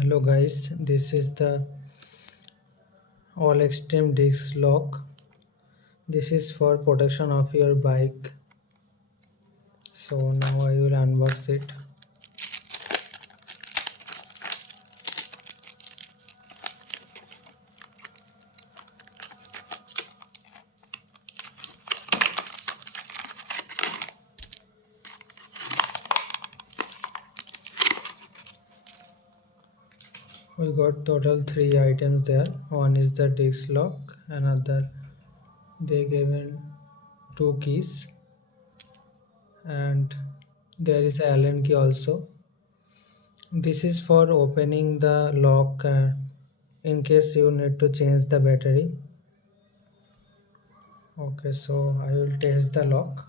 Hello guys, this is the AllExtreme disc lock. This is for protection of your bike. So now I will unbox it. We got total 3 items there. One is the disc lock, another they given 2 keys, and there is a Allen key also. This is for opening the lock in case you need to change the battery. Okay, so I will test the lock.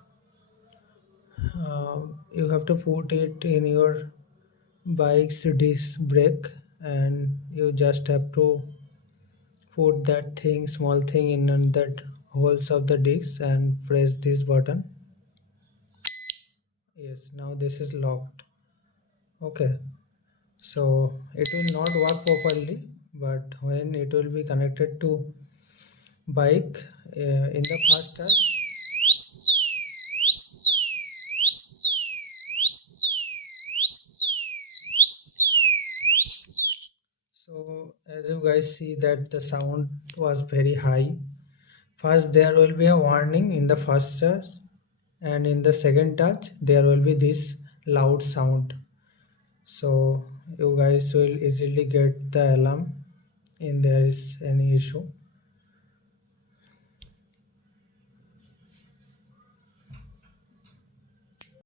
You have to put it in your bike's disc brake, and you just have to put that small thing in that holes of the disc and press this button. Yes, now this is locked. Okay, so it will not work properly, but when it will be connected to bike in the first start. So as you guys see that the sound was very high. First there will be a warning in the first touch, and in the second touch there will be this loud sound. So you guys will easily get the alarm if there is any issue.